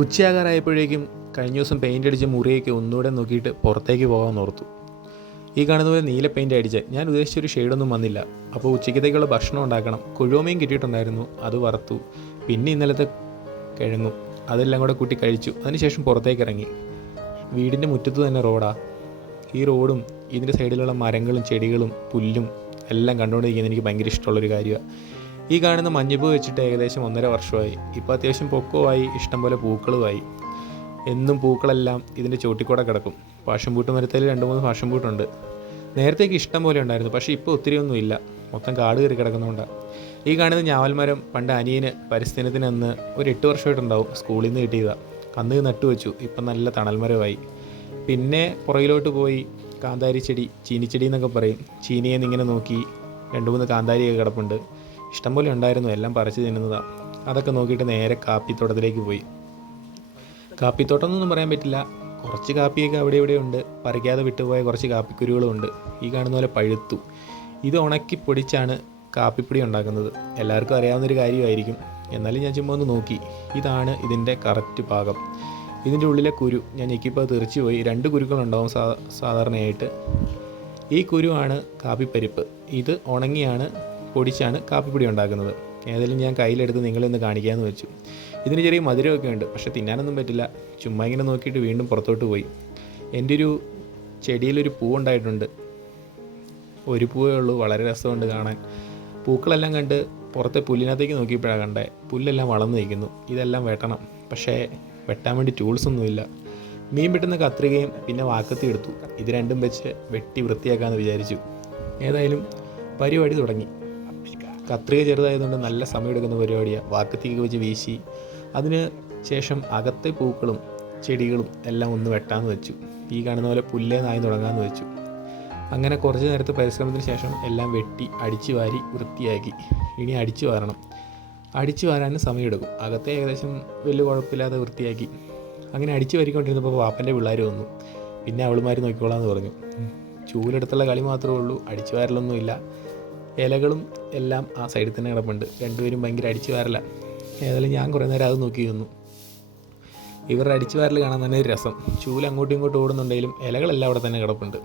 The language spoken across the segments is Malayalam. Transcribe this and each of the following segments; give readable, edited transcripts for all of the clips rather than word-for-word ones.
ഉച്ചയാകാറായപ്പോഴേക്കും കഴിഞ്ഞ ദിവസം പെയിൻ്റ് അടിച്ച മുറിയൊക്കെ ഒന്നുകൂടെ നോക്കിയിട്ട് പുറത്തേക്ക് പോകാമെന്ന് ഓർത്തു. ഈ കാണുന്ന പോലെ നീല പെയിൻ്റ് അടിച്ച് ഞാൻ ഉദ്ദേശിച്ചൊരു ഷെയ്ഡൊന്നും വന്നില്ല. അപ്പോൾ ഉച്ചയ്ക്കത്തേക്കുള്ള ഭക്ഷണം ഉണ്ടാക്കണം. കൊഴുവമീൻ കിട്ടിയിട്ടുണ്ടായിരുന്നു, അത് വറുത്തു. പിന്നെ ഇന്നലത്തെ കിഴങ്ങും അതെല്ലാം കൂടെ കൂട്ടി കഴിച്ചു. അതിനുശേഷം പുറത്തേക്ക് ഇറങ്ങി. വീടിൻ്റെ മുറ്റത്ത് തന്നെ റോഡാണ്. ഈ റോഡും ഇതിൻ്റെ സൈഡിലുള്ള മരങ്ങളും ചെടികളും പുല്ലും എല്ലാം കണ്ടുകൊണ്ടിരിക്കുന്നത് എനിക്ക് ഭയങ്കര ഇഷ്ടമുള്ളൊരു കാര്യമാണ്. ഈ കാണുന്ന മഞ്ഞപ്പൂ വെച്ചിട്ട് ഏകദേശം 1.5 വർഷമായി. ഇപ്പോൾ അത്യാവശ്യം പൊക്കവുമായി, ഇഷ്ടംപോലെ പൂക്കളുമായി. എന്നും പൂക്കളെല്ലാം ഇതിൻ്റെ ചോട്ടിക്കൂടെ കിടക്കും. പാഷൻ പൂട്ട് മരത്തിൽ 2-3 പാഷൻ പൂട്ടുണ്ട്. നേരത്തേക്ക് ഇഷ്ടം പോലെ ഉണ്ടായിരുന്നു, പക്ഷേ ഇപ്പോൾ ഒത്തിരിയൊന്നും ഇല്ല. മൊത്തം കാട് കയറി കിടക്കുന്നതുകൊണ്ടാണ്. ഈ കാണുന്ന ഞാവൽമരം പണ്ട് അനിയന് പരിസ്ഥിതിന് അന്ന് ഒരു 8 വർഷമായിട്ടുണ്ടാവും സ്കൂളിൽ നിന്ന് കിട്ടിയതാണ്. അന്ന് നട്ടുവെച്ചു. ഇപ്പം നല്ല തണൽമരമായി. പിന്നെ പുറകിലോട്ട് പോയി കാന്താരി ചെടി, ചീനിച്ചെടി എന്നൊക്കെ പറയും. ചീനിയെ ഇങ്ങനെ നോക്കി 2-3 കാന്താരിയൊക്കെ കിടപ്പുണ്ട്. ഇഷ്ടംപോലെ ഉണ്ടായിരുന്നു, എല്ലാം പറിച്ച് തിന്നുന്നതാണ്. അതൊക്കെ നോക്കിയിട്ട് നേരെ കാപ്പിത്തോട്ടത്തിലേക്ക് പോയി. കാപ്പിത്തോട്ടം എന്നൊന്നും പറയാൻ പറ്റില്ല, കുറച്ച് കാപ്പിയൊക്കെ അവിടെ ഇവിടെ ഉണ്ട്. പറിക്കാതെ വിട്ടുപോയ കുറച്ച് കാപ്പിക്കുരുകളുമുണ്ട്. ഈ കാണുന്ന പോലെ പഴുത്തു. ഇത് ഉണക്കി പൊടിച്ചാണ് കാപ്പിപ്പൊടി ഉണ്ടാക്കുന്നത്. എല്ലാവർക്കും അറിയാവുന്നൊരു കാര്യമായിരിക്കും, എന്നാലും ഞാൻ ചുമ്മാ ഒന്ന് നോക്കി. ഇതാണ് ഇതിൻ്റെ കറക്റ്റ് പാകം. ഇതിൻ്റെ ഉള്ളിലെ കുരു ഞാൻ ഞെക്കിപ്പോൾ തെറിച്ച് പോയി. 2 കുരുക്കളുണ്ടാവും സാധാരണയായിട്ട്. ഈ കുരുവാണ് കാപ്പിപ്പരിപ്പ്. ഇത് ഉണങ്ങിയാണ് പൊടിച്ചാണ് കാപ്പിപ്പൊടി ഉണ്ടാക്കുന്നത്. ഏതായാലും ഞാൻ കയ്യിലെടുത്ത് നിങ്ങളൊന്ന് കാണിക്കാമെന്ന് വെച്ചു. ഇതിന് ചെറിയ മധുരമൊക്കെ ഉണ്ട്, പക്ഷേ തിന്നാനൊന്നും പറ്റില്ല. ചുമ്മാ ഇങ്ങനെ നോക്കിയിട്ട് വീണ്ടും പുറത്തോട്ട് പോയി. എൻ്റെ ഒരു ചെടിയിലൊരു പൂവുണ്ടായിട്ടുണ്ട്. ഒരു പൂവേ ഉള്ളൂ, വളരെ രസമുണ്ട് കാണാൻ. പൂക്കളെല്ലാം കണ്ട് പുറത്തെ പുല്ലിനകത്തേക്ക് നോക്കിയപ്പോഴാണ് കണ്ടേ, പുല്ലെല്ലാം വളർന്നു നിൽക്കുന്നു. ഇതെല്ലാം വെട്ടണം, പക്ഷേ വെട്ടാൻ വേണ്ടി ടൂൾസൊന്നുമില്ല. മീൻ വെട്ടുന്ന കത്രികയും പിന്നെ വാക്കത്തി എടുത്തു. ഇത് രണ്ടും വെച്ച് വെട്ടി വൃത്തിയാക്കാമെന്ന് വിചാരിച്ചു. ഏതായാലും പരിപാടി തുടങ്ങി. കത്രിക ചെറുതായതുകൊണ്ട് നല്ല സമയമെടുക്കുന്ന പരിപാടിയാണ്. വാക്കത്തിക്ക് വെച്ച് വീശി അതിന് ശേഷം അകത്തെ പൂക്കളും ചെടികളും എല്ലാം ഒന്ന് വെട്ടാമെന്ന് വെച്ചു. ഈ കാണുന്ന പോലെ പുല്ലേന്നായി തുടങ്ങാമെന്ന് വെച്ചു. അങ്ങനെ കുറച്ച് നേരത്തെ പരിശ്രമത്തിന് ശേഷം എല്ലാം വെട്ടി അടിച്ചു വാരി വൃത്തിയാക്കി. ഇനി അടിച്ചു വാരണം. അടിച്ചു വാരാനും സമയമെടുക്കും. അകത്തെ ഏകദേശം വലിയ കുഴപ്പമില്ലാതെ വൃത്തിയാക്കി. അങ്ങനെ അടിച്ചു വാരിക്കൊണ്ടിരുന്നപ്പോൾ പാപ്പൻ്റെ പിള്ളേർ വന്നു. പിന്നെ അവളുമാർ നോക്കിക്കോളാമെന്ന് പറഞ്ഞു. ചൂലെടുത്തുള്ള കളി മാത്രമേ ഉള്ളൂ, അടിച്ചു വാരലൊന്നുമില്ല. ഇലകളും എല്ലാം ആ സൈഡിൽ തന്നെ കിടപ്പുണ്ട്. രണ്ടുപേരും ഭയങ്കര അടിച്ചു വാരല. ഏതായാലും ഞാൻ കുറേ നേരം അത് നോക്കി നിന്നു. ഇവരുടെ അടിച്ചു വാരൽ കാണാൻ തന്നെ ഒരു രസം. ചൂല് അങ്ങോട്ടും ഇങ്ങോട്ടും ഓടുന്നുണ്ടെങ്കിലും ഇലകളെല്ലാം അവിടെ തന്നെ കിടപ്പുണ്ട്.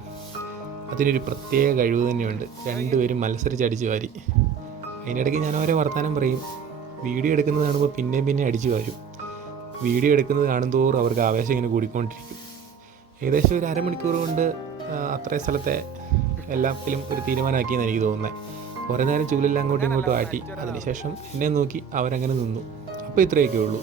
അതിനൊരു പ്രത്യേക കഴിവ് തന്നെയുണ്ട്. രണ്ടുപേരും മത്സരിച്ച് അടിച്ചു വാരി. അതിനിടയ്ക്ക് ഞാൻ ഓരോ വർത്തമാനം പറയും. വീഡിയോ എടുക്കുന്നത് കാണുമ്പോൾ പിന്നെ അടിച്ചു വാരും. വീഡിയോ എടുക്കുന്നത് കാണുന്തോറും അവർക്ക് ആവേശം ഇങ്ങനെ കൂടിക്കൊണ്ടിരിക്കും. ഏകദേശം ഒരു അരമണിക്കൂർ കൊണ്ട് അത്രയും സ്ഥലത്തെ എല്ലാത്തിലും ഒരു തീരുമാനമാക്കിയെന്ന് എനിക്ക് തോന്നുന്നത്. കുറേ നേരം ചൂലെല്ലാം അങ്ങോട്ടും ഇങ്ങോട്ടും ആട്ടി. അതിനുശേഷം എന്നെ നോക്കി അവരങ്ങനെ നിന്നു. അപ്പോൾ ഇത്രയൊക്കെ ഉള്ളൂ.